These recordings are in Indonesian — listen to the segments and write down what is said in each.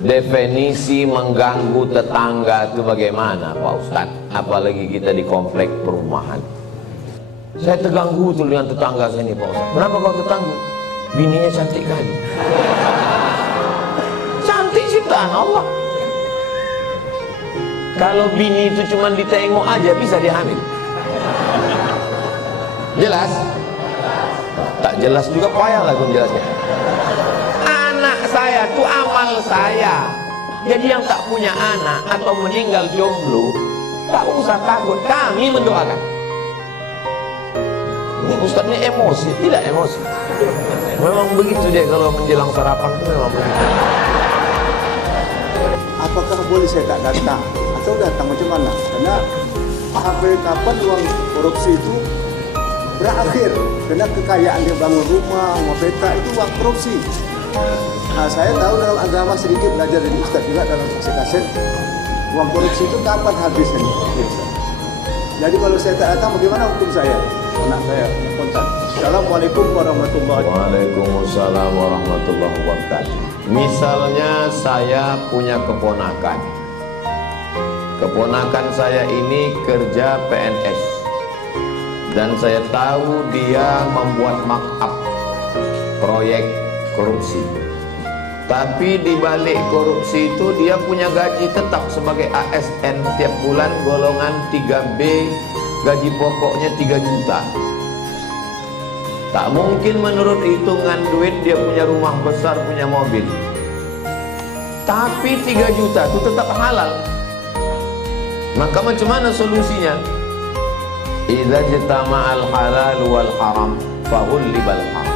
Definisi mengganggu tetangga itu bagaimana Pak Ustadz? Apalagi kita di komplek perumahan. Saya terganggu tuh dengan tetangga saya ini Pak Ustadz. Kenapa kau terganggu? Bininya cantik kali. Cantik ciptaan Allah. Kalau bini itu cuma ditengok aja bisa dihamil. Jelas? Tak jelas juga payah lah menjelasnya. Anak saya tuh amal saya. Jadi yang tak punya anak atau meninggal jomblo, tak usah takut, kami mendoakan. Ini Ustadznya emosi, tidak emosi. Memang begitu dia kalau menjelang sarapan itu memang begitu. Apakah boleh saya tak datang atau datang macam mana? Karena sampai kapan uang korupsi itu berakhir? Karena kekayaan dia bangun rumah, peta itu uang korupsi. Nah, saya tahu dalam agama sedikit belajar dari Ustadz juga dalam kaset-kaset, uang korupsi itu kapan habisnya? Jadi kalau saya tak datang, bagaimana hukum saya? Anak saya kontak. Assalamualaikum warahmatullahi wabarakatuh. Waalaikumsalam warahmatullahi wabarakatuh. Misalnya saya punya keponakan. Keponakan saya ini kerja PNS. Dan saya tahu dia membuat markup proyek korupsi. Tapi di balik korupsi itu dia punya gaji tetap sebagai ASN tiap bulan golongan 3B, gaji pokoknya 3 juta. Tak mungkin menurut hitungan duit dia punya rumah besar, punya mobil. Tapi 3 juta itu tetap halal. Maka macam mana solusinya? Idza jatama'al halal wal haram fahullibal haram.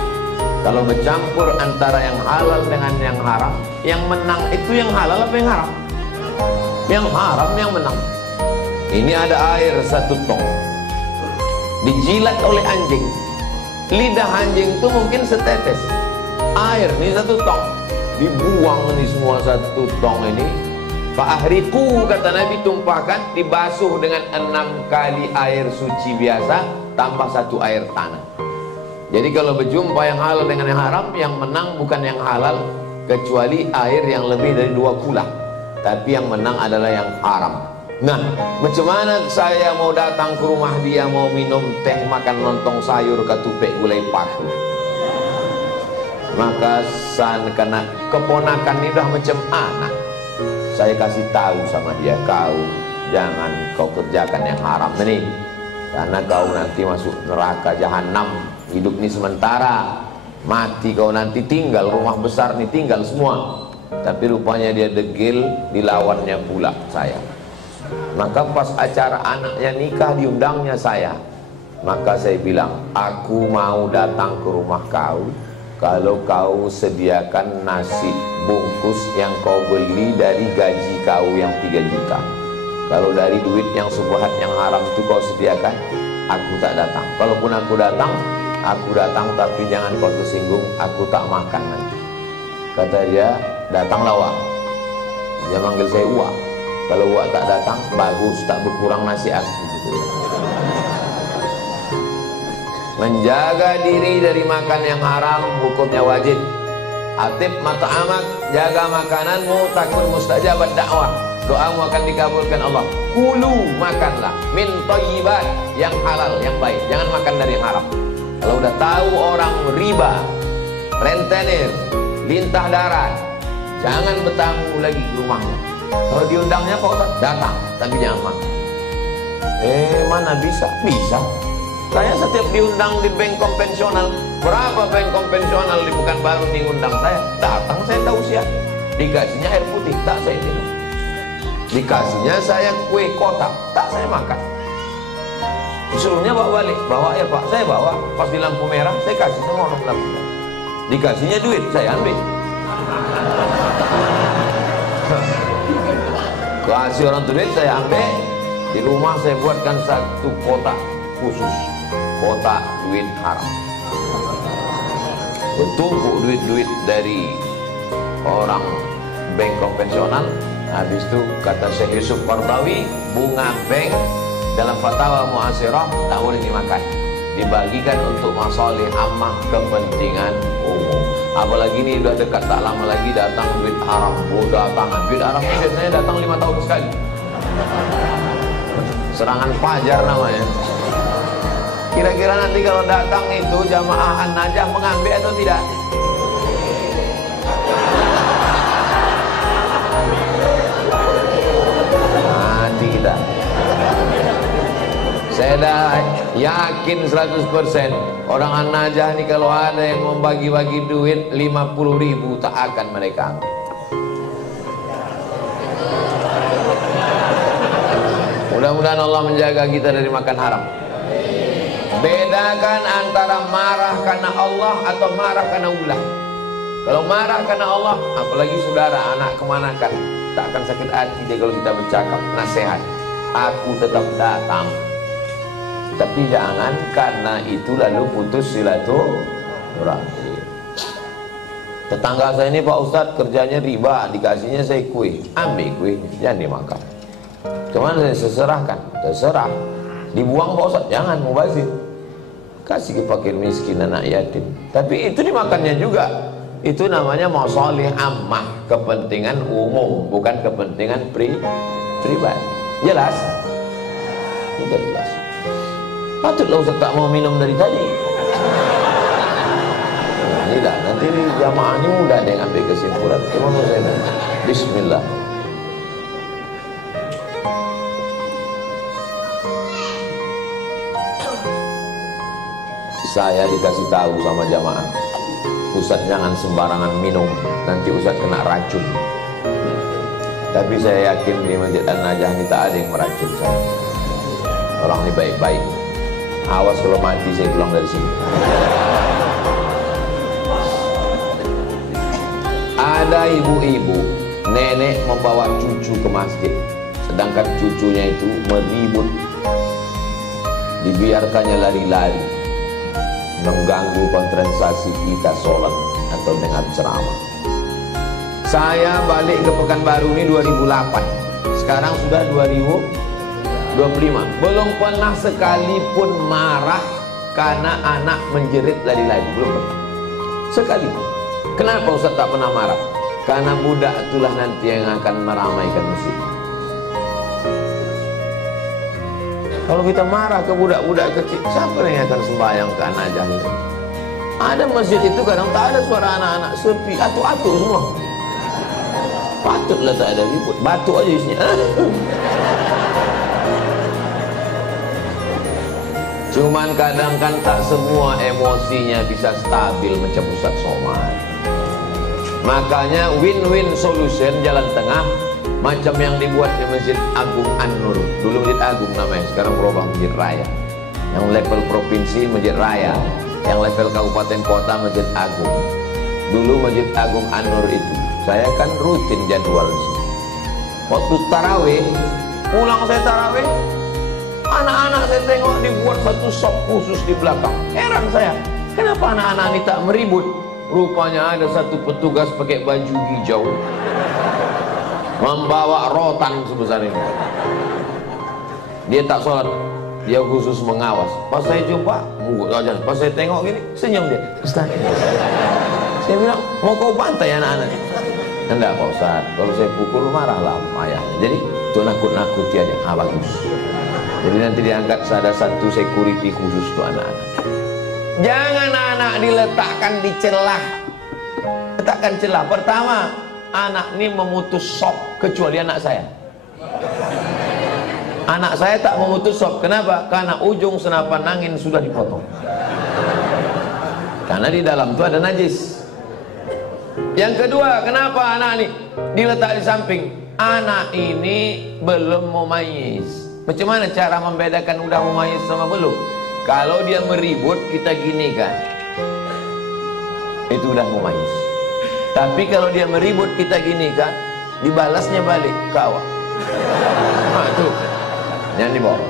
Kalau bercampur antara yang halal dengan yang haram, yang menang itu yang halal apa yang haram? Yang haram yang menang. Ini ada air 1 tong, dijilat oleh anjing. Lidah anjing itu mungkin setetes. Air ini 1 tong, dibuang ini semua 1 tong ini. Fa'ahriku, kata Nabi, tumpahkan, dibasuh dengan 6 kali air suci biasa, tambah 1 air tanah. Jadi kalau berjumpa yang halal dengan yang haram, yang menang bukan yang halal, kecuali air yang lebih dari 2 kula. Tapi yang menang adalah yang haram. Nah, macam mana saya mau datang ke rumah dia, mau minum teh, makan lontong sayur, ketupek gulai paku? Maka karena keponakan ini dah macam anak, saya kasih tahu sama dia, kau jangan kau kerjakan yang haram ini, karena kau nanti masuk neraka jahanam. Hidup ini sementara, mati kau nanti tinggal, rumah besar ini tinggal semua. Tapi rupanya dia degil, dilawannya pula saya. Maka pas acara anaknya nikah, diundangnya saya. Maka saya bilang, aku mau datang ke rumah kau kalau kau sediakan nasi bungkus yang kau beli dari gaji kau yang 3 juta. Kalau dari duit yang subhat yang haram itu kau sediakan, aku tak datang. Kalaupun aku datang tapi jangan kau tersinggung, aku tak makan nanti. Kata dia, datanglah Wak. Dia manggil saya Wak. Kalau Wak tak datang, bagus, tak berkurang nasi aku. Menjaga diri dari makan yang haram hukumnya wajib. Atib mata'amak, jaga makananmu, takut mustajabat dakwah, doamu akan dikabulkan Allah. Kulu, makanlah min thayyibat, yang halal, yang baik. Jangan makan dari yang haram. Kalau udah tahu orang riba, rentenir, lintah darat, jangan bertamu lagi ke rumahnya. Kalau diundangnya Pak Ustaz, datang, tapi jangan makan. Mana bisa? Bisa. Saya setiap diundang di bank konvensional, berapa bank konvensional di Pekanbaru diundang saya, datang saya tahu siap. Dikasihnya air putih, tak saya minum. Dikasihnya saya kue kotak, tak saya makan. Disuruhnya bawa balik, bawa ya Pak, saya bawa. Pas di lampu merah, saya kasih sama orang lampu merah. Dikasihnya duit, saya ambil. Kasih orang duit, saya ambil. Di rumah saya buatkan 1 kotak khusus, kotak duit haram. Bertumpuk duit-duit dari orang bank konvensional. Habis itu kata Syekh Yusuf Qardawi, bunga bank dalam fatwa muasirah tak boleh dimakan. dibagikan untuk masalih ammah, kepentingan umum. Apalagi ini udah dekat, tak lama lagi datang duit haram. Oh, datangan duit haram ini biasanya datang 5 tahun sekali. Serangan fajar namanya. Kira-kira nanti kalau datang itu jamaah An-Najah mengambil atau tidak? Nanti kita. Saya dah yakin 100% orang An-Najah ini kalau ada yang membagi-bagi duit 50.000 tak akan mereka ambil. Mudah-mudahan Allah menjaga kita dari makan haram. Bedakan antara marah karena Allah atau marah karena ulah. Kalau marah karena Allah, apalagi saudara, anak kemanakan, tak akan sakit hati dia kalau kita bercakap nasihat. Aku tetap datang. Tapi jangan karena itu lalu putus silaturahmi. Tetangga saya ini Pak Ustadz kerjanya riba, dikasihnya saya kue, ambil kue, jangan dimakan. Cuman saya serahkan, terserah. Dibuang Pak Ustadz, jangan mubazir. Kasih ke fakir miskin, anak yatim. Tapi itu dimakannya juga. Itu namanya masalih ammah, kepentingan umum, bukan kepentingan pribadi. Jelas? Tidak jelas. Patutlah Ustaz tak mau minum dari tadi. Tidak, nanti jamaah ini mudah ada yang ambil kesimpulan. Cuma saya Bismillah. Saya dikasih tahu sama jamaah, Ustaz jangan sembarangan minum, nanti Ustaz kena racun. Tapi saya yakin di Masjid An-Najah ini tak ada yang meracun saya. Orang ini baik-baik. Awas kalau mati saya pulang dari sini. Ada ibu-ibu, nenek membawa cucu ke masjid, sedangkan cucunya itu meribut, dibiarkannya lari-lari, mengganggu konsentrasi kita sholat atau dengar ceramah. Saya balik ke Pekanbaru ini 2008, sekarang sudah 2025, belum pernah sekalipun marah karena anak menjerit lari-lari, belum pernah sekali. Kenapa Ustaz tak pernah marah? Karena budak itulah nanti yang akan meramaikan masjid. Kalau kita marah ke budak-budak kecil, siapa yang akan sembahyang ke An-Najah itu? Ada masjid itu kadang tak ada suara anak-anak, sepi, atuk-atuk semua. Patutlah tak ada ribut, batuk aja isinya. Cuman kadang kan tak semua emosinya bisa stabil macam Ustaz Somad. Makanya win-win solution, jalan tengah, macam yang dibuat di Masjid Agung An-Nur. Dulu Masjid Agung namanya, sekarang berubah Masjid Raya. Yang level provinsi Masjid Raya, yang level kabupaten kota Masjid Agung. Dulu Masjid Agung An-Nur itu, saya kan rutin jadwal di sini. Waktu tarawih, pulang saya tarawih, anak-anak saya tengok dibuat satu sop khusus di belakang. Heran saya, kenapa anak-anak ini tak meribut? Rupanya ada satu petugas pakai baju hijau, membawa rotan sebesar ini. Dia tak sholat, dia khusus mengawas. Pas saya jumpa, pas saya tengok gini, senyum dia. Ustaz, saya bilang, mau kau bantai anak-anak? Enggak Pak Ustaz, kalau saya pukul marahlah ayahnya. Jadi itu nakut-nakuti aja. Bagus. Jadi nanti diangkat ada satu security khusus untuk anak-anak. Jangan anak diletakkan di celah. Letakkan celah. Pertama, anak ini memutus sop, kecuali anak saya. Anak saya tak memutus sop. Kenapa? Karena ujung senapan angin sudah dipotong. Karena di dalam itu ada najis. Yang kedua, kenapa anak ini diletak di samping? Anak ini belum mumayyiz. Macam mana cara membedakan udah mumayyiz sama belum? Kalau dia meribut, kita gini kan, itu udah mumayyiz. Tapi kalau dia meribut, kita gini kan, dibalasnya balik ke awak. Nah, tuh yang dibawa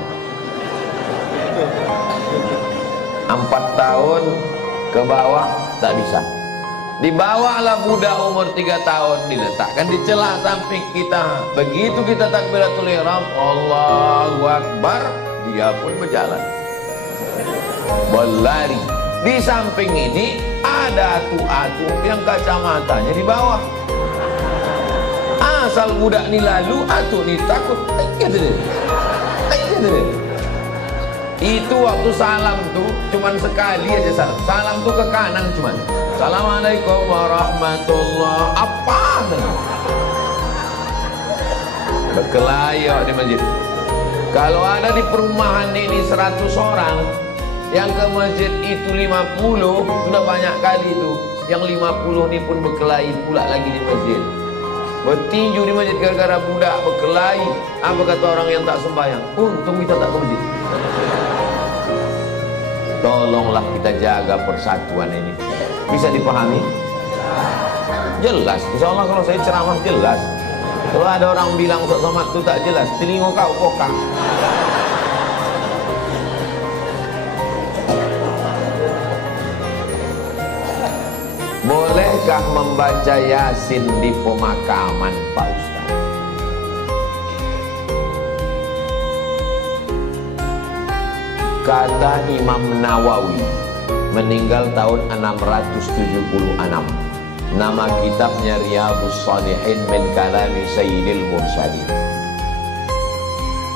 4 tahun ke bawah tak bisa. Dibawalah budak umur 3 tahun, diletakkan di celah samping kita. Begitu kita takbiratul ihram, Allahu Akbar, dia pun berjalan. berlari. Di samping ini ada atu-atu yang kacamatanya di bawah. Asal budak ni lalu, atu ni takut. Itu waktu salam tuh cuman sekali aja salam. Salam tuh ke kanan cuman. Assalamualaikum warahmatullahi apa? Berkelahi di masjid. Kalau ada di perumahan ini 100 orang, yang ke masjid itu 50, sudah banyak kali itu. Yang 50 ini pun berkelahi pula lagi di masjid. Bertinju di masjid gara-gara budak berkelahi. Apa kata orang yang tak sembahyang? Untung kita tak ke masjid. Tolonglah kita jaga persatuan ini. Bisa dipahami? Jelas. Insya Allah kalau saya ceramah jelas. Kalau ada orang bilang Ustaz Somad itu tak jelas, telinga kau kokang. Bolehkah membaca Yasin di pemakaman, Pak Ustaz? Kata Imam Nawawi, meninggal tahun 676. Nama kitabnya Riyadhus Shalihin min kalami Sayyidil Mursalin.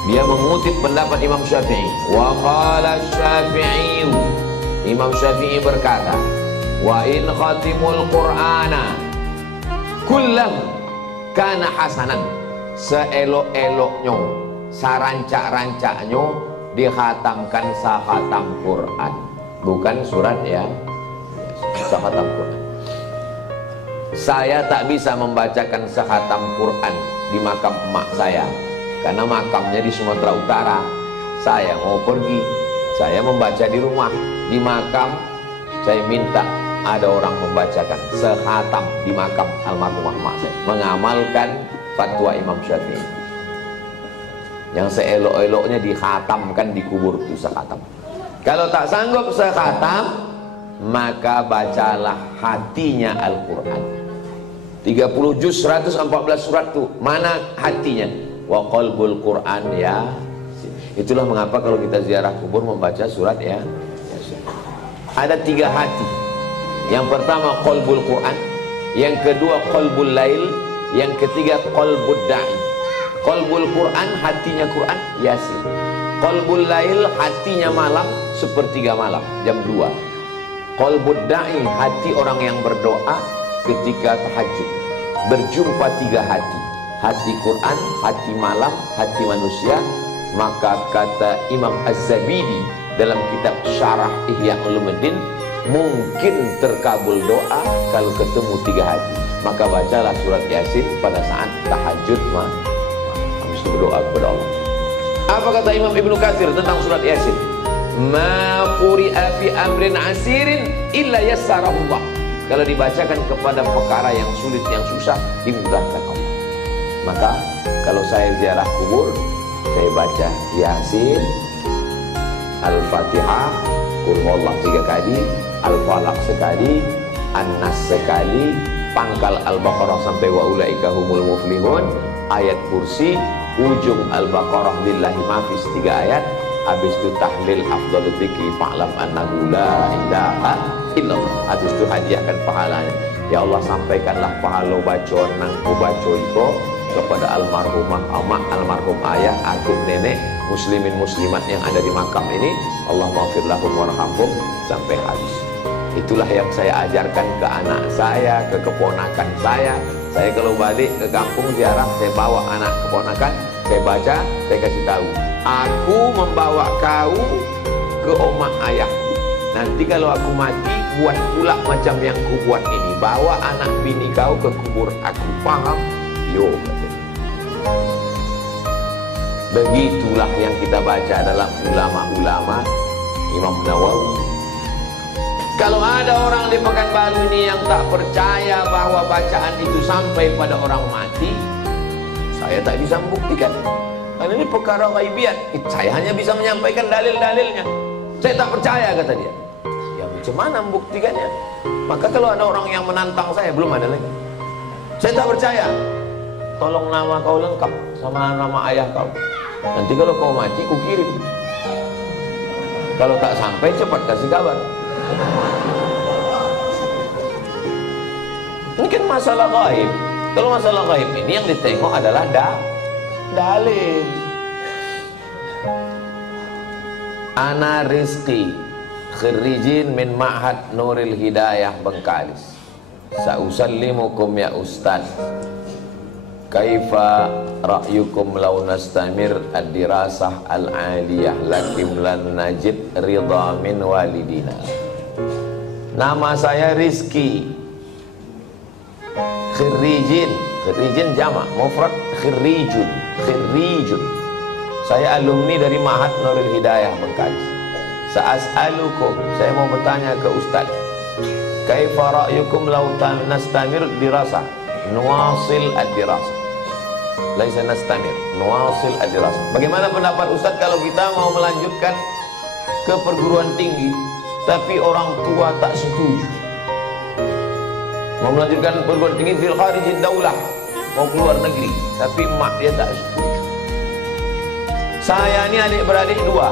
Dia mengutip pendapat Imam Syafi'i. Wa qala Syafi'i, Imam Syafi'i berkata, wa in khatimul Qur'ana kullahu kana hasanan. Seelok-eloknya, sarancak-rancaknya dikhatamkan sahatam Quran, bukan surat ya, sahatam Quran. Saya tak bisa membacakan sahatam Quran di makam emak saya karena makamnya di Sumatera Utara. Saya mau pergi, saya membaca di rumah. Di makam saya minta ada orang membacakan sehatam di makam almarhumah emak saya, mengamalkan fatwa Imam Syafi'i. Yang seelok-eloknya dikhatamkan di kubur itu sehatam. Kalau tak sanggup sehatam, maka bacalah hatinya Al-Quran. 30 juz 114 surat tuh, mana hatinya? Wa qalbul Quran ya. Itulah mengapa kalau kita ziarah kubur membaca surat ya. Ada 3 hati. Yang pertama qalbul Quran, yang kedua qalbul lail, yang ketiga qalbud da'i. Qalbul Quran hatinya Quran Yasin. Qalbul lail hatinya malam sepertiga malam jam 2. Qalbud da'i hati orang yang berdoa ketika tahajud. Berjumpa 3 hati, hati Quran, hati malam, hati manusia. Maka kata Imam Az-Zabidi dalam kitab Syarah Ihya Ulumuddin, mungkin terkabul doa kalau ketemu 3 hati. Maka bacalah surat Yasin pada saat tahajud, habis itu berdoa kepada Allah. Apa kata Imam Ibnu Katsir tentang surat Yasin? Ma quri'a fi amrin asirin illa yassarahullah. Kalau dibacakan kepada perkara yang sulit, yang susah, dimudahkan Allah. Maka kalau saya ziarah kubur, saya baca Yasin, Al-Fatihah, Qul huwallahu 3 kali, Al-Falaq sekali, An-Nas sekali, pangkal Al-Baqarah sampai wa ulaika humul muflihun, ayat kursi, ujung Al-Baqarah lillahi mafis 3 ayat. Habis itu tahlil afdhalul dzikri fa'lam annahu la ilaha illallah. Habis itu hadiahkan pahalanya. Ya Allah, sampaikanlah pahala bacaan nang ku baca itu kepada almarhumah amak, almarhum ayah, atuk nenek, muslimin muslimat yang ada di makam ini. Allah maghfir lahum warhamhum sampai habis. Itulah yang saya ajarkan ke anak saya, ke keponakan saya. Saya kalau balik ke kampung ziarah, saya bawa anak keponakan, saya baca, saya kasih tahu. Aku membawa kau ke omak ayahku. Nanti kalau aku mati, buat pula macam yang ku buat ini. Bawa anak bini kau ke kubur aku. Paham? Yo, katanya. Begitulah yang kita baca dalam ulama-ulama Imam Nawawi. Kalau ada orang di Pekanbaru ini yang tak percaya bahwa bacaan itu sampai pada orang mati, saya tak bisa membuktikan. Karena ini perkara ghaibiyat. Saya hanya bisa menyampaikan dalil-dalilnya. Saya tak percaya, kata dia. Ya macam mana membuktikannya? Maka kalau ada orang yang menantang saya, belum ada lagi. Saya tak percaya. Tolong nama kau lengkap sama nama ayah kau. Nanti kalau kau mati, ku kirim. Kalau tak sampai cepat kasih kabar. Ini kan masalah gaib. Kalau masalah gaib ini yang ditengok adalah dalil. Ana Rizki, khirijin min Ma'had Nuril Hidayah Bengkalis. Sa'usallimukum ya Ustaz. Kaifa ra'yukum law nastamir ad-dirasah al-aliyah lakim lan najid ridha min walidina. Nama saya Rizki. Khirijin jamak, mufrad khirijun. Saya alumni dari Ma'had Nurul Hidayah Bengkalis. Sa'as'alukum, saya mau bertanya ke Ustaz. Kaifa ra'yukum law nastamir dirasah nuwasil ad-dirasah. Laisa nastamir, nuwasil ad-dirasah. Bagaimana pendapat Ustaz kalau kita mau melanjutkan ke perguruan tinggi tapi orang tua tak setuju? Mau melanjutkan perguruan tinggi fil kharijid daulah, mau keluar negeri, tapi mak dia tak setuju. Saya ini adik beradik dua.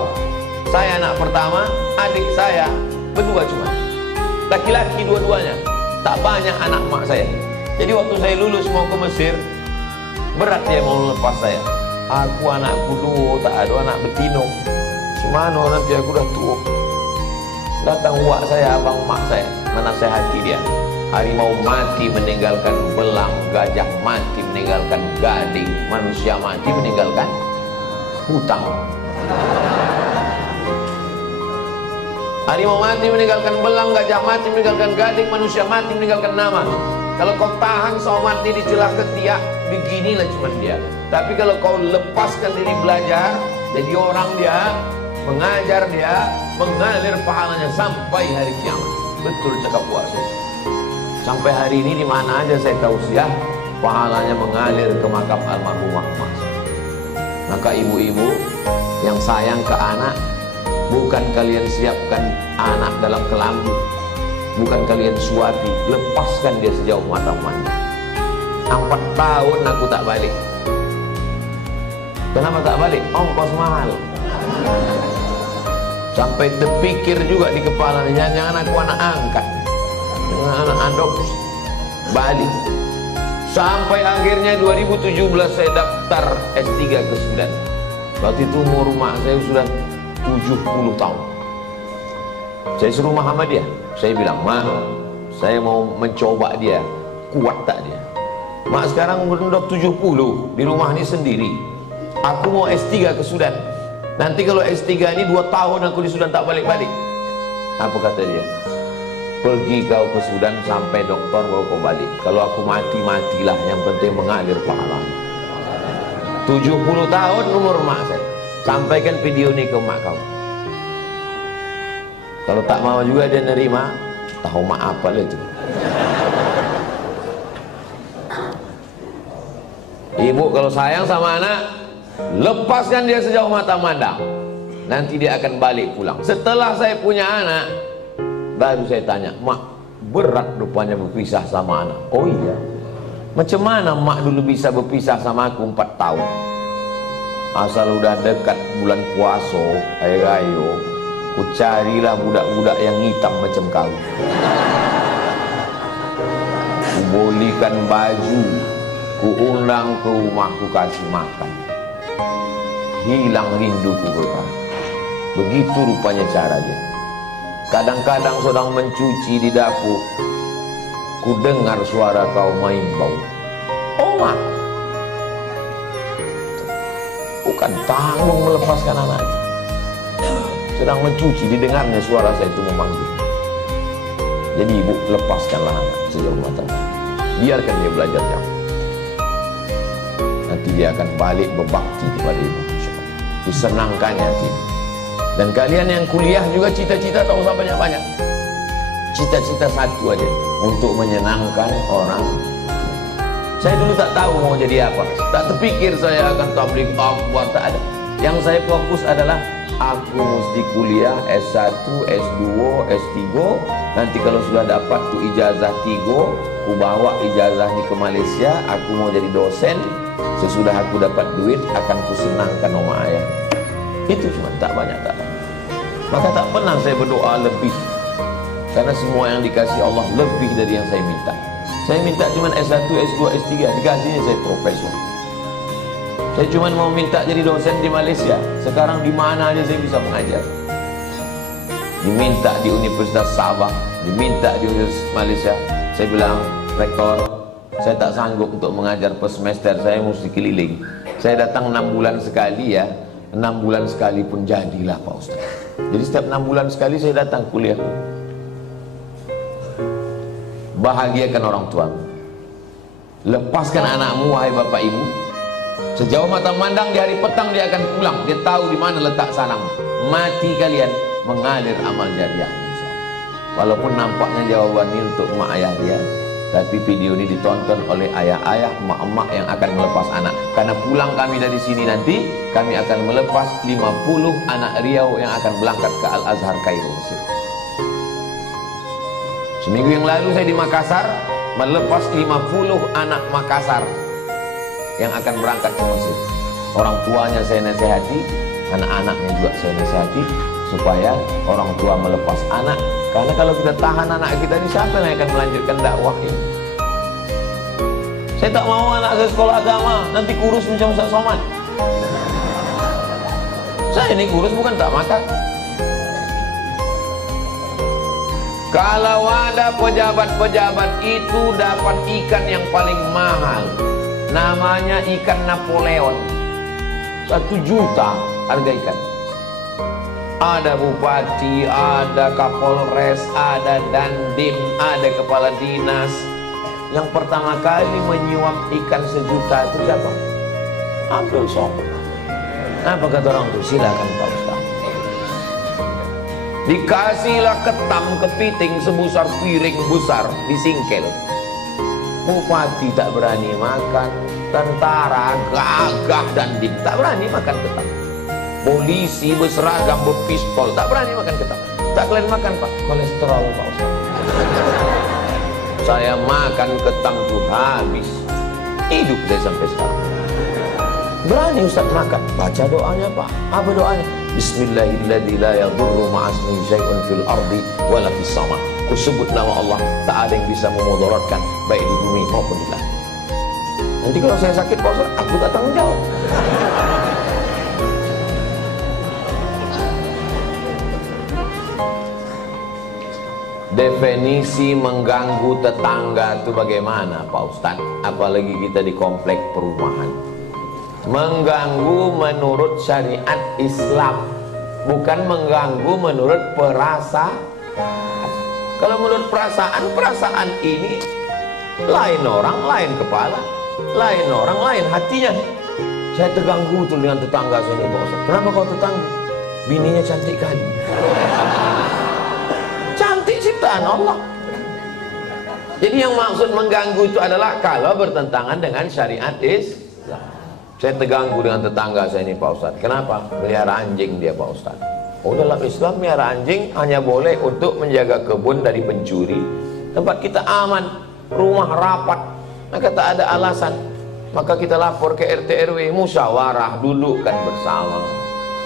Saya anak pertama, adik saya berdua cuma. Laki-laki dua-duanya. Tak banyak anak mak saya. Jadi waktu saya lulus mau ke Mesir, berat dia mau lepas saya. Aku anakku dua, tak ada anak betino. Semana nanti aku dah tua. Datang uak saya, abang mak saya, menasehati dia. Harimau mati meninggalkan belang, gajah mati meninggalkan gading, manusia mati meninggalkan hutang. Harimau mati meninggalkan belang, gajah mati meninggalkan gading, manusia mati meninggalkan nama. Kalau kau tahan sama mati di celah ketiak, beginilah cuma dia. Tapi kalau kau lepaskan diri belajar, jadi orang dia, mengajar dia, mengalir pahalanya sampai hari kiamat. Betul cakap puasa. Sampai hari ini di mana aja saya tausiah, pahalanya mengalir ke makam almarhumah emak. Maka ibu-ibu yang sayang ke anak, bukan kalian siapkan anak dalam kelambu, bukan kalian suapi, lepaskan dia sejauh mata memandang. 4 tahun aku tak balik. Kenapa tak balik? Ongkos mahal. Sampai terpikir juga di kepala, jangan-jangan aku anak angkat, anak adopsi, balik. Sampai akhirnya 2017 saya daftar S3 ke Sudan. Waktu itu umur mak saya sudah 70 tahun. Saya suruh Muhammadiyah. Saya bilang, "Ma, saya mau mencoba dia, kuat tak dia?" Mak sekarang udah 70, di rumah ini sendiri. Aku mau S3 ke Sudan. Nanti kalau S3 ini 2 tahun aku di Sudan tak balik-balik. Apa kata dia? Pergi kau ke Sudan sampai dokter baru kau balik. Kalau aku mati, matilah, yang penting mengalir pahala. 70 tahun umur mak saya. Sampaikan video ini ke mak kau. Kalau tak mau juga dia nerima, tahu mak apa lah itu. Ibu kalau sayang sama anak, lepaskan dia sejauh mata mandang. Nanti dia akan balik pulang. Setelah saya punya anak, baru saya tanya, "Mak, berat rupanya berpisah sama anak." "Oh iya." "Macam mana mak dulu bisa berpisah sama aku 4 tahun? Asal udah dekat bulan puasa, ayo, ku carilah budak-budak yang hitam macam kau. Ku belikan baju, ku undang ke rumah, ku kasih makan. Hilang rinduku ke kau." Begitu rupanya cara dia. Kadang-kadang sedang mencuci di dapur, ku dengar suara kau main bau. "Oh mak, bukan tanggung melepaskan anak." Sedang mencuci, didengarnya suara saya itu memanggil. Jadi ibu, lepaskanlah anak sejauh mata. Biarkan dia belajar jauh. Nanti dia akan balik berbakti kepada ibu. Disenangkannya hati. Dan kalian yang kuliah juga cita-cita tak usah banyak-banyak. Cita-cita satu aja, untuk menyenangkan orang. Saya dulu tak tahu mau jadi apa. Tak terpikir saya akan tabligh akbar, tak ada. Yang saya fokus adalah aku mesti kuliah S1, S2, S3. Nanti kalau sudah dapat tu ijazah 3, ku bawa ijazah ni ke Malaysia. Aku mau jadi dosen. Sesudah aku dapat duit, akan ku senangkan oma ayah. Itu cuma, tak banyak, tak. Maka tak pernah saya berdoa lebih, karena semua yang dikasih Allah lebih dari yang saya minta. Saya minta cuma S1, S2, S3, dikasihnya saya profesor. Saya cuma mau minta jadi dosen di Malaysia. Sekarang di mana aja saya bisa mengajar. Diminta di Universitas Sabah, diminta di Universitas Malaysia. Saya bilang, rektor, saya tak sanggup untuk mengajar per semester, saya mesti keliling. Saya datang 6 bulan sekali ya, 6 bulan sekali pun jadilah Pak Ustaz. Jadi setiap 6 bulan sekali saya datang kuliah. Bahagiakan orang tuamu, lepaskan anakmu wahai bapak ibu. Sejauh mata memandang di hari petang dia akan pulang. Dia tahu di mana letak sarang. Mati kalian mengalir amal jariah. Walaupun nampaknya jawabannya untuk emak ayah dia, tapi video ini ditonton oleh ayah-ayah, emak-emak yang akan melepas anak. Karena pulang kami dari sini nanti, kami akan melepas 50 anak Riau yang akan berangkat ke Al-Azhar Kairo, Mesir. Seminggu yang lalu saya di Makassar melepas 50 anak Makassar yang akan berangkat ke Mesir. Orang tuanya saya nasihati, anak-anaknya juga saya nasihati, supaya orang tua melepas anak. Karena kalau kita tahan anak kita ini, siapa yang akan melanjutkan dakwah ini? Saya tak mau anak saya sekolah agama nanti kurus macam Ustaz Somad. Saya ini kurus bukan tak makan. Kalau ada pejabat-pejabat itu dapat ikan yang paling mahal, namanya ikan Napoleon, 1 juta harga ikan. Ada bupati, ada kapolres, ada dandim, ada kepala dinas. Yang pertama kali menyuap ikan 1 juta itu siapa? Abdul Somad. Apa kata orang itu? Silakan Pak Ustaz. Dikasihlah ketam kepiting sebesar piring besar, disingkel. Bupati tak berani makan, tentara gagah dandim tak berani makan ketam. Polisi berseragam berpistol tak berani makan ketam. Tak kalian makan Pak, kolesterol Pak Ustaz. Saya makan ketam tuh habis, hidup saya sampai sekarang. Berani Ustaz makan, baca doanya Pak. Apa doanya? Bismillahilladzi la yadurru ma'asmihi syai'un fil ardi wala fis sama. Ku sebut nama Allah, tak ada yang bisa memudaratkan baik di bumi maupun di langit. Nanti kalau saya sakit Pak Ustaz, aku tak tanggung jawab. Definisi mengganggu tetangga itu bagaimana Pak Ustaz? Apalagi kita di komplek perumahan. Mengganggu menurut syariat Islam, bukan mengganggu menurut perasaan. Kalau menurut perasaan, perasaan ini lain orang, lain kepala, lain orang, lain hatinya. Saya terganggu tuh dengan tetangga saya ini Pak Ustaz. Kenapa kau tetangga? Bininya cantik kali. Cantik ciptaan Allah. Jadi yang maksud mengganggu itu adalah kalau bertentangan dengan syariat Islam. Saya terganggu dengan tetangga saya ini Pak Ustaz. Kenapa? Melihara anjing dia Pak Ustaz. Oh, dalam Islam melihara anjing hanya boleh untuk menjaga kebun dari pencuri. Tempat kita aman, rumah rapat, maka tak ada alasan. Maka kita lapor ke RT RW, musyawarah, dudukkan bersama.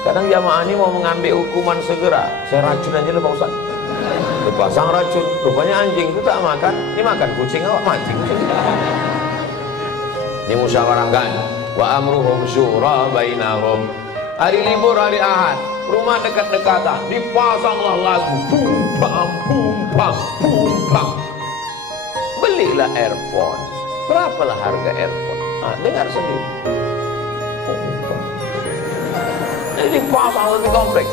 Kadang jamaah ini mau mengambil hukuman segera. Saya racun aja loh Pak Ustaz. Dipasang racun, rupanya anjing itu tak makan. Ini makan kucing, awak mati kucing. Ini musyawarahkan. Wa amruhum syura bainahum. Hari libur, hari Ahad, rumah dekat-dekatan, dipasanglah lagu bum bam bum bam bum bam. Belilah earphone. Berapalah harga earphone? Dengar sendiri. Jadi dipasang di komplek.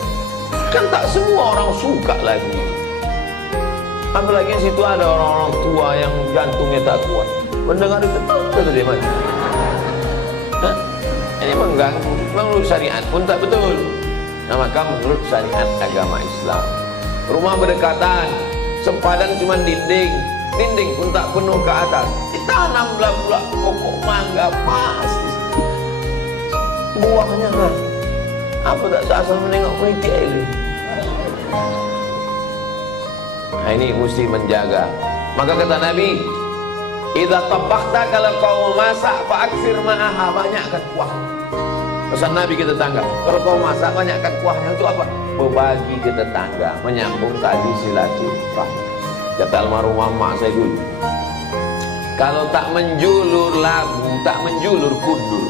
Kan tak semua orang suka lagi. Apalagi di situ ada orang-orang tua yang jantungnya tak kuat. Mendengar itu, kata dia mati. Ini mengganggu. Menurut syariat pun tak betul. Nah, maka menurut syariat agama Islam, rumah berdekatan, sempadan cuma dinding, dinding pun tak penuh ke atas, ditanamlah pula pokok mangga pas. Buahnya apa tak seasal menengok penitik air. Nah, ini mesti menjaga. Maka kata Nabi, idza tabakhta, kalau kau masak fa aksir ma'aha, banyakkan kuah. Pesan Nabi ke tetangga, kalau kau masak banyakkan kuahnya untuk apa? Berbagi ke tetangga, menyambung tali silaturahmi. Kata almarhumah mak saya dulu, kalau tak menjulur labu, tak menjulur kundur.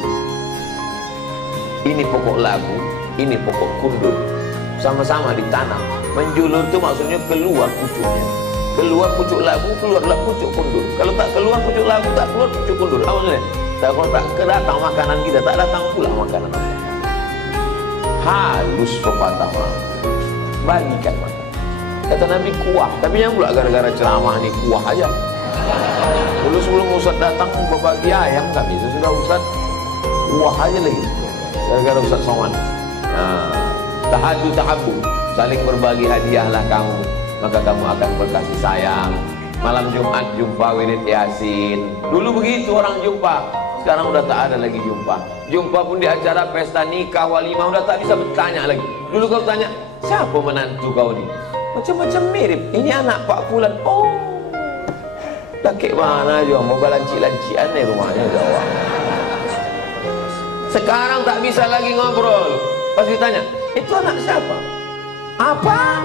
Ini pokok labu, ini pokok kundur, sama-sama ditanam. Menjulur itu maksudnya keluar pucuknya. Keluar pucuk labu, keluarlah pucuk kundur. Kalau tak keluar pucuk labu, tak keluar pucuk kundur. Apa maksudnya? Kalau tak kedatang makanan kita, tak datang pula makanan kita. Halus pepatah maaf. Bagikan makan. Kata Nabi kuah, tapi yang pula gara-gara ceramah nih kuah aja. Dulu sebelum Ustaz datang berbagi ayam kami, sudah Ustaz kuah aja lagi. Gara-gara Ustaz Somad. Nah, tahadu tahabu, saling berbagi hadiahlah kamu, maka kamu akan berkasih sayang. Malam Jumat jumpa wirid Yasin. Dulu begitu orang jumpa, sekarang udah tak ada lagi jumpa. Jumpa pun di acara pesta nikah walimah udah tak bisa bertanya lagi. Dulu kau tanya, siapa menantu kau ni? Macam-macam mirip. Ini anak Pak Fulan. Oh, tak kek mana aja, mau balanci-lancian nih rumahnya Jawa. Sekarang tak bisa lagi ngobrol. Pas ditanya, itu anak siapa? Apa?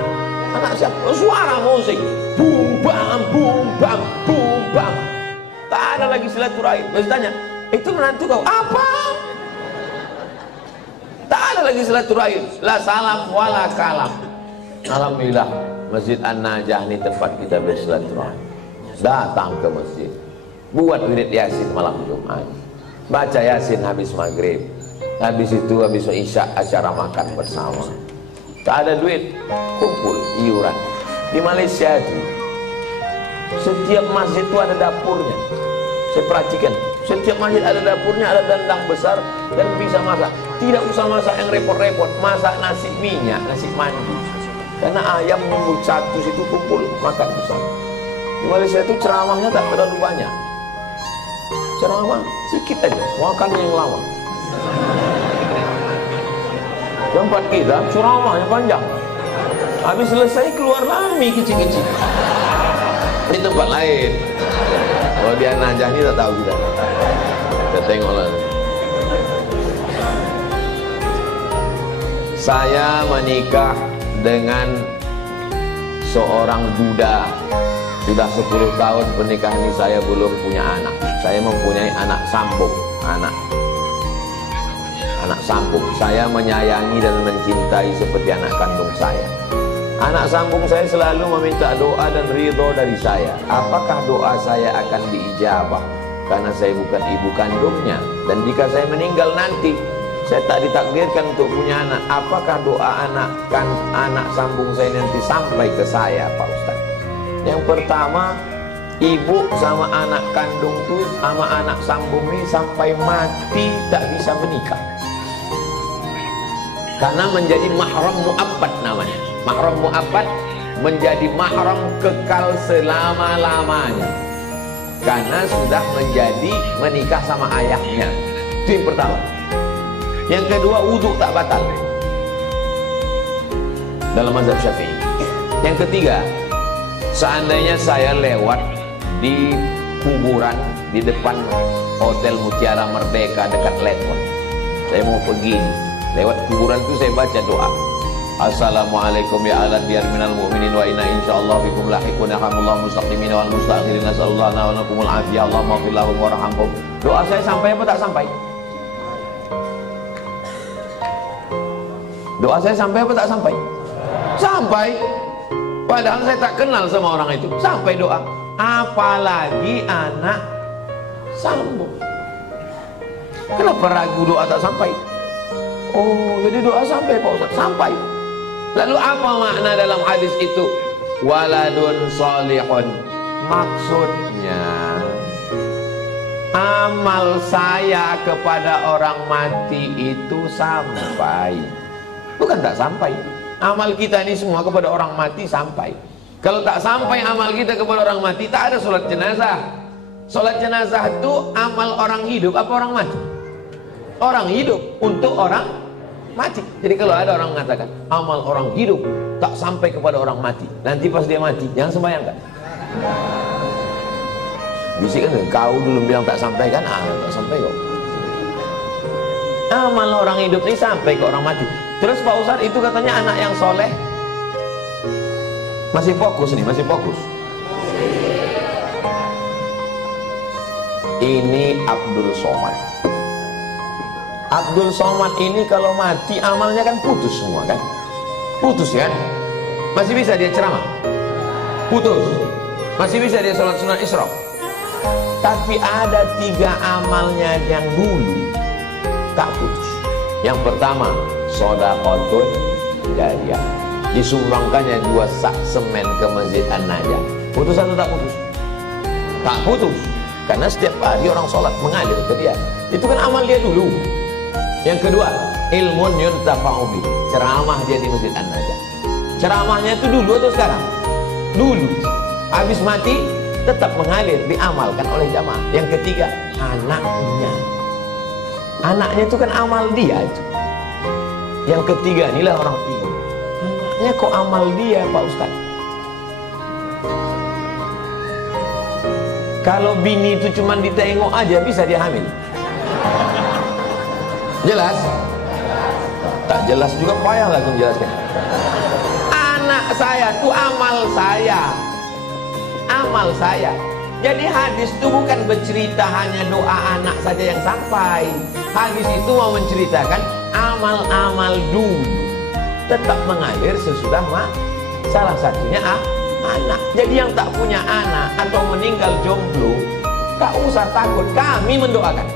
Anak siapa? Oh, suara musik. Bum bam, bum bam, bum bam. Tak ada lagi silaturahim. Pas ditanya, itu menantu kau? Apa? Tak ada lagi silaturahim. La salam wala kalam. Alhamdulillah, Masjid An-Najah ini tempat kita bersilaturahim. Datang ke masjid, buat wirid Yasin malam Jumat, baca Yasin habis maghrib, habis itu habis isya acara makan bersama. Tak ada duit, kumpul iuran. Di Malaysia itu setiap masjid itu ada dapurnya. Saya perhatikan, setiap masjid ada dapurnya, ada dandang besar dan bisa masak. Tidak usah masak yang repot-repot, masak nasi minyak, nasi mandi. Karena ayam nombor 1 situ kumpul makan bersama. Di Malaysia itu ceramahnya tak terlalu banyak. Ceramah sedikit aja, makan yang lama. Tempat kita ceramahnya panjang. Habis selesai keluar mie kecil-kecil. Di tempat lain. Kalau di An-Najah ini tak tahu kita. Kita tengoklah. Saya menikah dengan seorang duda. Sudah 10 tahun pernikahan ini saya belum punya anak. Saya mempunyai anak sambung, anak sambung. Saya menyayangi dan mencintai seperti anak kandung saya. Anak sambung saya selalu meminta doa dan ridho dari saya. Apakah doa saya akan diijabah? Karena saya bukan ibu kandungnya. Dan jika saya meninggal nanti, saya tak ditakdirkan untuk punya anak. Apakah doa anak sambung saya nanti sampai ke saya, Pak Ustaz? Yang pertama, ibu sama anak kandung itu sama anak sambung ini sampai mati tak bisa menikah. Karena menjadi mahram mu'abbad namanya. Mahram mu'abbad menjadi mahram kekal selama-lamanya. Karena sudah menjadi menikah sama ayahnya. Itu yang pertama. Yang kedua, wudhu tak batal dalam mazhab Syafi'i. Yang ketiga, seandainya saya lewat di kuburan di depan Hotel Mutiara Merdeka dekat Letton, saya mau pergi lewat kuburan itu, saya baca doa, Assalamualaikum ya ala diyar minal mu'minin wa inna insyaallah bikum lahiqun yahamullah mustaqdimin wal mustakhirin nasallallahu wa lakumul afiyah Allahumma fir lahum warhamhum. Doa saya sampai apa tak sampai? Doa saya sampai apa tak sampai? Sampai. Padahal saya tak kenal sama orang itu. Sampai doa. Apalagi anak sambung. Kenapa ragu doa tak sampai? Oh, jadi doa sampai Pak Ustaz? Sampai. Lalu apa makna dalam hadis itu? Waladun salihun. Maksudnya amal saya kepada orang mati itu sampai. Bukan tak sampai. Amal kita ini semua kepada orang mati sampai. Kalau tak sampai amal kita kepada orang mati, tak ada sholat jenazah. Sholat jenazah itu amal orang hidup apa orang mati? Orang hidup untuk orang mati. Jadi kalau ada orang mengatakan amal orang hidup tak sampai kepada orang mati, nanti pas dia mati jangan sembahyang kan? Bisik kan, kau dulu bilang tak sampai kan? Tak sampai kok. Amal orang hidup ini sampai ke orang mati. Terus Pak Ustadz itu katanya anak yang soleh. Masih fokus nih, masih fokus. Ini Abdul Somad. Abdul Somad ini kalau mati amalnya kan putus semua kan? Putus kan? Masih bisa dia ceramah? Putus. Masih bisa dia sholat sunat Isra? Tapi ada 3 amalnya yang dulu tak putus. Yang pertama, shodaqatun jariyah. Disumbangkannya 2 sak semen ke Masjid An-Najah. Putus atau tak putus? Tak putus. Karena setiap hari orang sholat mengalir ke dia. Itu kan amal dia dulu. Yang kedua, ilmun yuntafa'u bih. Ceramah dia di Masjid An-Najah. Ceramahnya itu dulu atau sekarang? Dulu. Habis mati tetap mengalir, diamalkan oleh jamaah. Yang ketiga, anaknya. Anaknya itu kan amal dia itu. Yang ketiga, inilah orang bingung. Anaknya kok amal dia, Pak Ustadz? Kalau bini itu cuma ditengok aja bisa dia hamil. Jelas? Tak jelas juga payah lah menjelaskan. Anak saya itu amal saya. Amal saya. Jadi hadis itu bukan bercerita hanya doa anak saja yang sampai. Hadis itu mau menceritakan amal-amal dulu tetap mengalir sesudah salah satunya anak. Jadi yang tak punya anak atau meninggal jomblo, tak usah takut, kami mendoakan.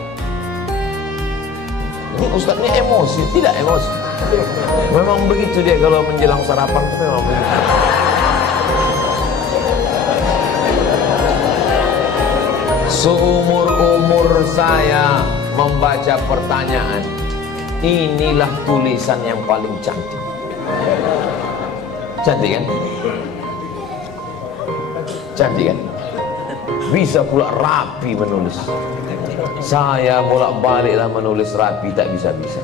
Ini Ustadz ini emosi, tidak emosi. Memang begitu dia kalau menjelang sarapan itu memang begitu. Seumur-umur saya membaca pertanyaan, inilah tulisan yang paling cantik. Cantik kan? Cantik kan? Bisa pula rapi menulis. Saya bolak-baliklah menulis rapi, tak bisa-bisa.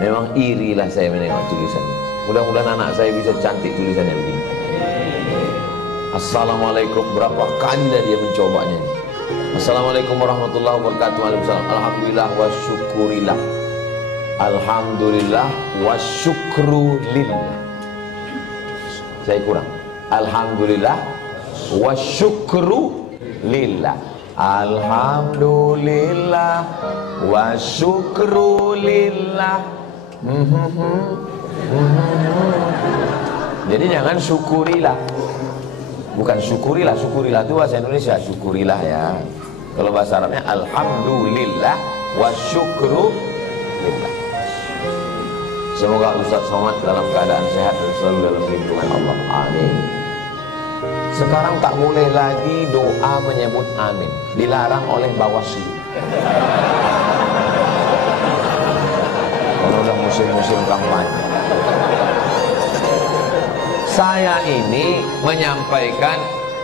Memang irilah saya menengok tulisannya. Mudah-mudahan anak saya bisa cantik tulisannya begini. Assalamualaikum, berapa kali dah dia mencobanya. Assalamualaikum warahmatullahi wabarakatuh. Waalaikumsalam. Alhamdulillah wa syukurillah. Alhamdulillah wa syukrulillah. Saya kurang. Alhamdulillah wa syukrulillah. Alhamdulillah wa syukrulillah. Jadi jangan syukurilah. Bukan syukurilah, syukurilah itu bahasa Indonesia, syukurilah ya. Kalau bahasa Arabnya alhamdulillah wa syukrulillah. Semoga Ustaz Somad dalam keadaan sehat dan selalu dalam lindungan Allah. Amin. Sekarang tak boleh lagi doa menyebut amin. Dilarang oleh Bawaslu. Kalau udah musim-musim kampanye. Saya ini menyampaikan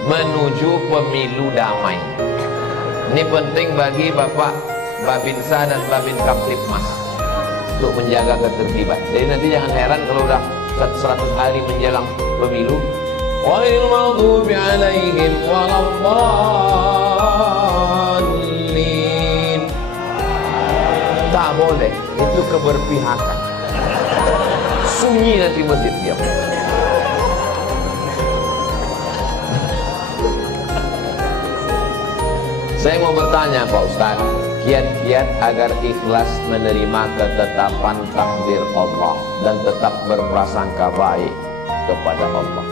menuju pemilu damai. Ini penting bagi Bapak Babinsa dan Babin Kamtipmas untuk menjaga ketertiban. Jadi nanti jangan heran kalau udah 100 hari menjelang pemilu, ghairil maghdubi 'alaihim waladdallin. Tak boleh, itu keberpihakan. Sunyi nanti masjid diam. Saya mau bertanya Pak Ustaz, kiat-kiat agar ikhlas menerima ketetapan takdir Allah dan tetap berprasangka baik kepada Allah.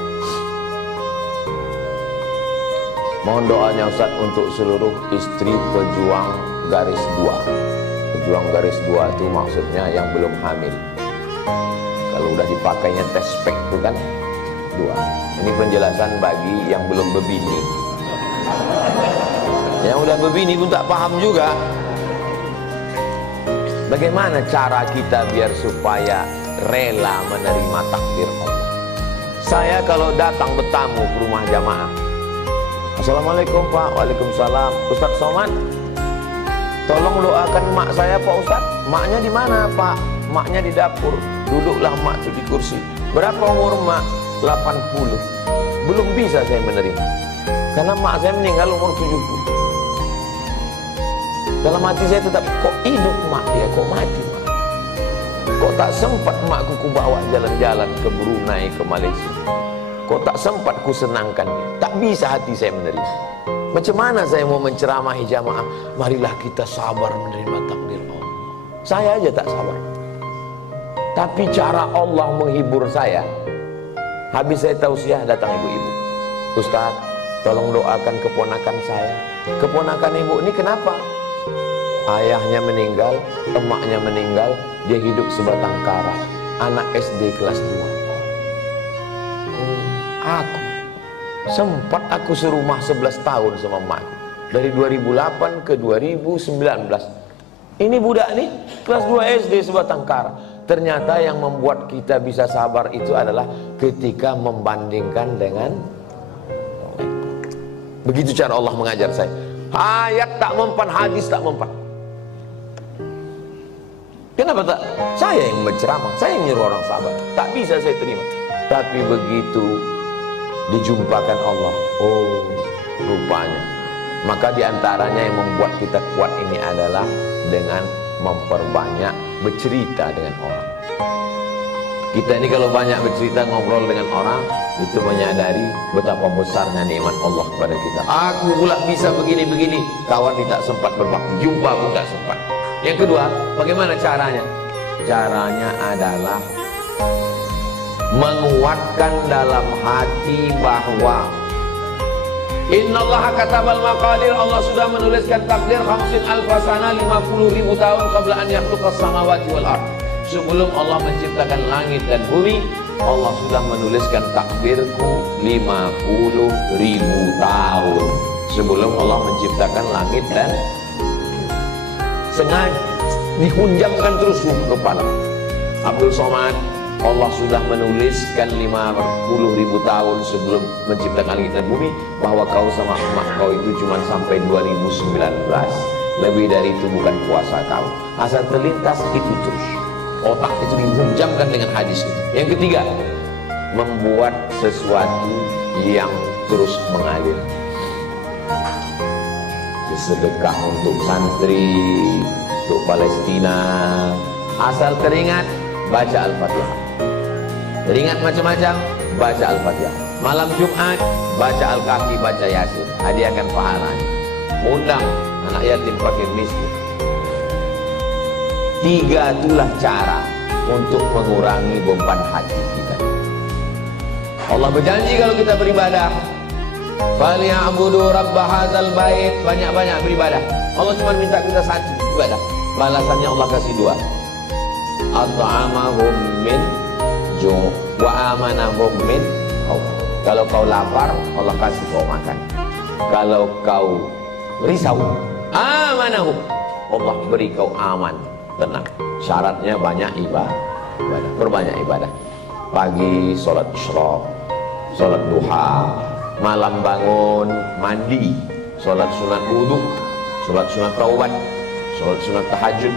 Mohon doanya Ustaz untuk seluruh istri pejuang garis 2. Pejuang garis 2 itu maksudnya yang belum hamil. Kalau udah dipakainya tes spek itu kan 2. Ini penjelasan bagi yang belum berbini. Yang udah berbini pun tak paham juga. Bagaimana cara kita biar supaya rela menerima takdir Allah? Saya kalau datang bertamu ke rumah jamaah, Assalamualaikum Pak. Waalaikumsalam. Ustaz Somad, tolong doakan mak saya Pak Ustaz. Maknya di mana Pak? Maknya di dapur. Duduklah mak itu di kursi. Berapa umur mak? 80. Belum bisa saya menerima. Karena mak saya meninggal umur 70. Dalam hati saya tetap, kok hidup mak dia, kok mati mak? Kok tak sempat emakku ku bawa jalan-jalan ke Brunei, ke Malaysia? Kok tak sempat ku senangkannya? Tak bisa hati saya menerima. Macam mana saya mau menceramahi jamaah? Marilah kita sabar menerima takdir Allah. Saya aja tak sabar. Tapi cara Allah menghibur saya. Habis saya tausiah, datang ibu-ibu. Ustaz, tolong doakan keponakan saya. Keponakan ibu ini kenapa? Ayahnya meninggal, emaknya meninggal, dia hidup sebatang kara. Anak SD kelas 2. Sempat aku serumah 11 tahun sama emakku. Dari 2008 ke 2019. Ini budak nih, kelas 2 SD sebatang kara. Ternyata yang membuat kita bisa sabar itu adalah ketika membandingkan dengan Allah. Begitu cara Allah mengajar saya. Ayat tak mempan, hadis tak mempan. Kenapa tak? Saya yang menceramah, saya yang nyuruh orang sabar. Tak bisa saya terima. Tapi begitu dijumpakan Allah, oh rupanya. Maka diantaranya yang membuat kita kuat ini adalah dengan memperbanyak bercerita dengan orang. Kita ini kalau banyak bercerita, ngobrol dengan orang, itu menyadari betapa besarnya nikmat Allah kepada kita. Aku pula bisa begini-begini, kawan tidak sempat berbakti, jumpa pun tak sempat. Yang kedua, bagaimana caranya? Caranya adalah menguatkan dalam hati bahwa Innallaha katabal maqadir, Allah sudah menuliskan takdir 50,000 sana, 50.000 tahun qabla an yakhluqas samawati wal ardh. Sebelum Allah menciptakan langit dan bumi, Allah sudah menuliskan takdirku 50.000 tahun sebelum Allah menciptakan langit dan sengaja dihunjamkan terus ke kepala. Abdul Somad, Allah sudah menuliskan 50.000 tahun sebelum menciptakan langit dan bumi bahwa kau sama emak kau itu cuma sampai 2019. Lebih dari itu bukan kuasa kau. Asal terlintas itu terus. Otak itu dihunjamkan dengan hadis itu. Yang ketiga, membuat sesuatu yang terus mengalir. Sedekah untuk santri, untuk Palestina. Asal teringat, baca Al-Fatihah. Teringat macam-macam, baca Al-Fatihah. Malam Jumat, baca Al-Kahfi, baca Yasin. Hadiahkan pahalanya. Undang anak yatim fakir miskin. 3 itulah cara untuk mengurangi beban hati kita. Allah berjanji kalau kita beribadah, "Falyabudu rabb hadzal bait", banyak-banyak beribadah. Allah cuma minta kita satu ibadah. Balasannya Allah kasih 2. At'amahum min ju' wa amanahum min khawf. Kalau kau lapar, Allah kasih kau makan. Kalau kau risau, amanahum, Allah beri kau aman, tenang. Syaratnya banyak ibadah. Perbanyak ibadah. Pagi sholat isyraq, sholat duha, malam bangun mandi, sholat sunat wudu, sholat sunat taubat, sholat sunat tahajud,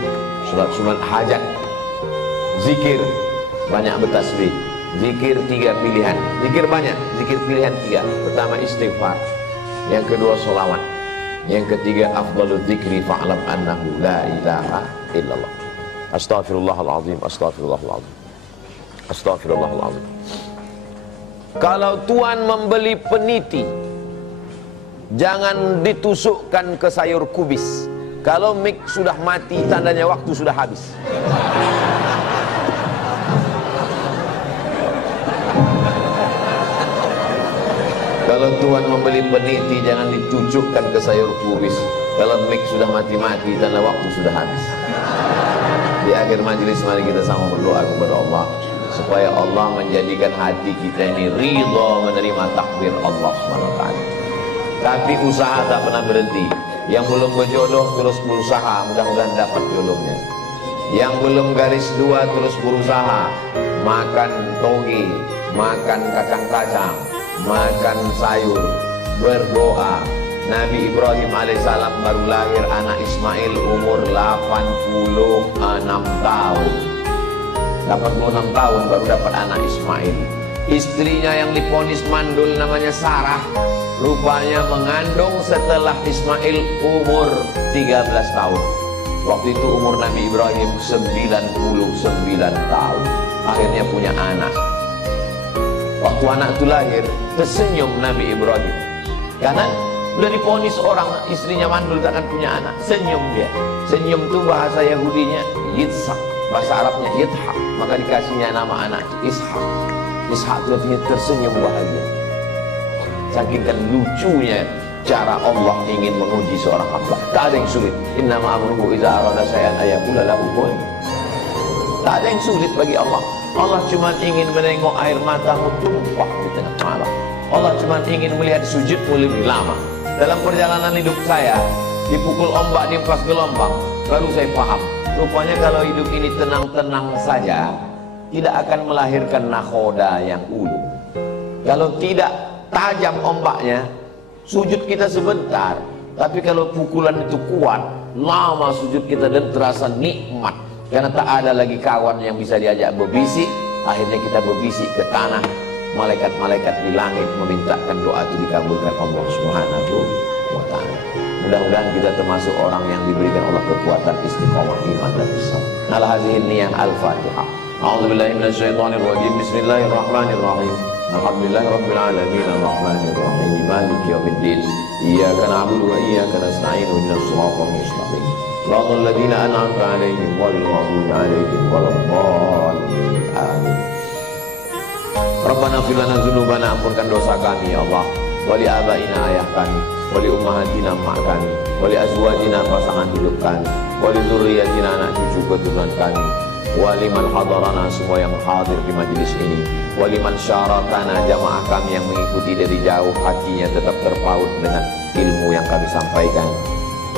sholat sunat hajat. Zikir, banyak bertasbih. Zikir 3 pilihan. Zikir banyak, zikir pilihan 3. Pertama istighfar, yang kedua sholawat, yang ketiga afdalul dzikri fa'lam annahu la ilaha illallah. Astaghfirullahaladzim, astaghfirullahaladzim, astaghfirullahaladzim. Kalau Tuhan membeli peniti, jangan ditusukkan ke sayur kubis. Kalau mik sudah mati, tandanya waktu sudah habis. Kalau Tuhan membeli peniti, jangan ditujukan ke sayur kubis. Kalau mik sudah mati-mati, tanda waktu sudah habis. Di akhir majelis mari kita sama berdoa kepada Allah supaya Allah menjadikan hati kita ini ridha menerima takdir Allah SWT. Tapi usaha tak pernah berhenti. Yang belum berjodoh terus berusaha, mudah-mudahan dapat jodohnya. Yang belum garis 2 terus berusaha, makan toge, makan kacang-kacang, makan sayur, berdoa. Nabi Ibrahim alaihissalam baru lahir anak Ismail umur 86 tahun. 86 tahun baru dapat anak Ismail. Istrinya yang diponis mandul namanya Sarah, rupanya mengandung setelah Ismail umur 13 tahun. Waktu itu umur Nabi Ibrahim 99 tahun. Akhirnya punya anak. Waktu anak itu lahir, tersenyum Nabi Ibrahim. Karena udah diponis orang istrinya mandul takkan punya anak. Senyum dia. Senyum itu bahasa Yahudinya Yitzhak, bahasa Arabnya Yithak. Maka dikasihnya nama anak Ishak. Ishak itu artinya tersenyum bahagia. Saking kan lucunya cara Allah ingin menguji seorang hamba. Tak ada yang sulit. Innama amruhu idza arada syai'an ayaqula lahu kun. Tak ada yang sulit bagi Allah. Allah cuma ingin menengok air matamu tumpah di tengah malam. Allah cuma ingin melihat sujudmu lebih lama. Dalam perjalanan hidup saya, dipukul ombak, diempas gelombang, baru saya paham. Rupanya kalau hidup ini tenang-tenang saja, tidak akan melahirkan nakhoda yang ulu. Kalau tidak tajam ombaknya, sujud kita sebentar, tapi kalau pukulan itu kuat, lama sujud kita dan terasa nikmat. Karena tak ada lagi kawan yang bisa diajak berbisik. Akhirnya kita berbisik ke tanah. Malaikat-malaikat di langit memintakan doa itu dikabulkan Allah Subhanahu wa ta'ala. Mudah-mudahan kita termasuk orang yang diberikan Allah kekuatan istiqomah iman dan Islam. Al-Hazihin Niyah Al-Fatihah. A'udzubillahi minasyaitonirrajim. Bismillahirrahmanirrahim. Alhamdulillahirabbil alamin arrahmanir rahim maliki yaumiddin iyyaka na'budu wa iyyaka nasta'in ihdinas siratal mustaqim siratal ladzina an'amta 'alaihim ghairil maghdubi 'alaihim waladdallin amin. Rabbana fir lana dzunubana, ampunkan dosa kami ya Allah, wali abaina ayah kami, wali ummahatina mak kami, wali azwajina pasangan hidup kami, wali dzurriyyatina anak cucu keturunan kami, waliman hadarana semua yang hadir di majelis ini, waliman syarakana jamaah kami yang mengikuti dari jauh, hatinya tetap terpaut dengan ilmu yang kami sampaikan,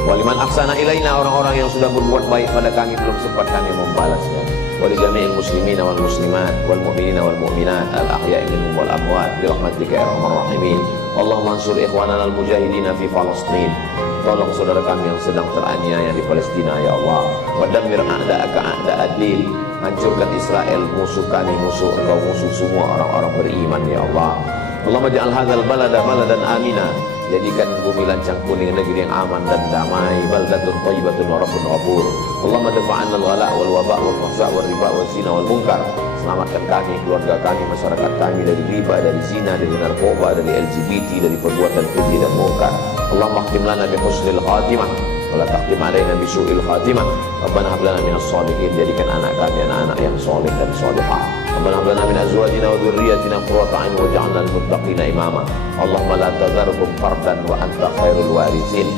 waliman aksana ilaina orang-orang yang sudah berbuat baik pada kami belum sempat kami membalasnya, wali jami'il muslimina wal muslimat wal mu'minina wal mu'minat al ahya'i minhum wal amwat bi rahmatika ya arhamar rahimin. Allahumma ansur ikhwanana al mujahidina fi Palestin. Tolong saudara kami yang sedang teraniaya di Palestina ya Allah. Wa dammir a'da'aka a'da'ad-din. Hancurkan Israel musuh kami, musuh engkau, musuh semua orang-orang beriman ya Allah. Allahumma ja'al hadzal balada baladan amina. Jadikan bumi Lancang Kuning negeri yang aman dan damai, baldatun thayyibatun wa rabbun ghafur. Allahumma dafa'anna al-ghala' wal waba' wal fahsya' wal riba wal zina wal munkar. Selamatkan kami, keluarga kami, masyarakat kami dari riba, dari zina, dari narkoba, dari LGBT, dari perbuatan keji dan munkar. Allahumma khtim lana bi husnil khatimah wa la taqtim alaina bi su'il khatimah. Rabbana hab lana minas shalihin, jadikan anak kami anak-anak yang saleh dan salihah. Rabbana hab lana min azwajina wa dhurriyyatina qurrata a'yun waj'alna lil muttaqina imama. Allahumma la tadharhum fardan wa anta khairul warithin.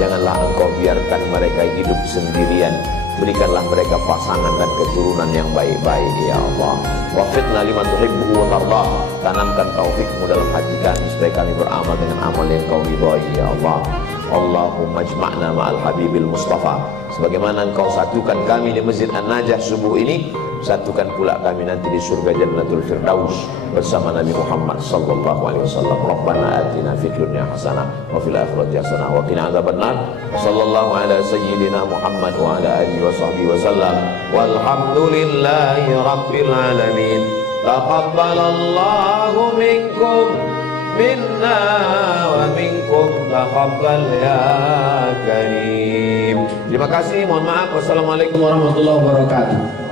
Janganlah engkau biarkan mereka hidup sendirian. Berikanlah mereka pasangan dan keturunan yang baik-baik ya Allah. Wafiqna lima tuhibbuhu wa tardah. Tanamkan taufikmu dalam hati kami supaya kami beramal dengan amal yang kau ridhai ya Allah. Allahumma ijma'na ma'al habibil mustafa. Sebagaimana engkau satukan kami di Masjid An-Najah subuh ini, satukan pula kami nanti di surga Jannatul Firdaus bersama Nabi Muhammad sallallahu alaihi wasallam. Rabbana atina fid dunya hasanah wa fil akhirati hasanah wa qina adzabannar. Sallallahu ala sayyidina Muhammad wa ala alihi wa sahbihi wasallam. Walhamdulillahi rabbil alamin. Taqabbalallahu minkum minna wa minkum taqabbal ya karim. Terima kasih, mohon maaf. Wassalamualaikum warahmatullahi wabarakatuh.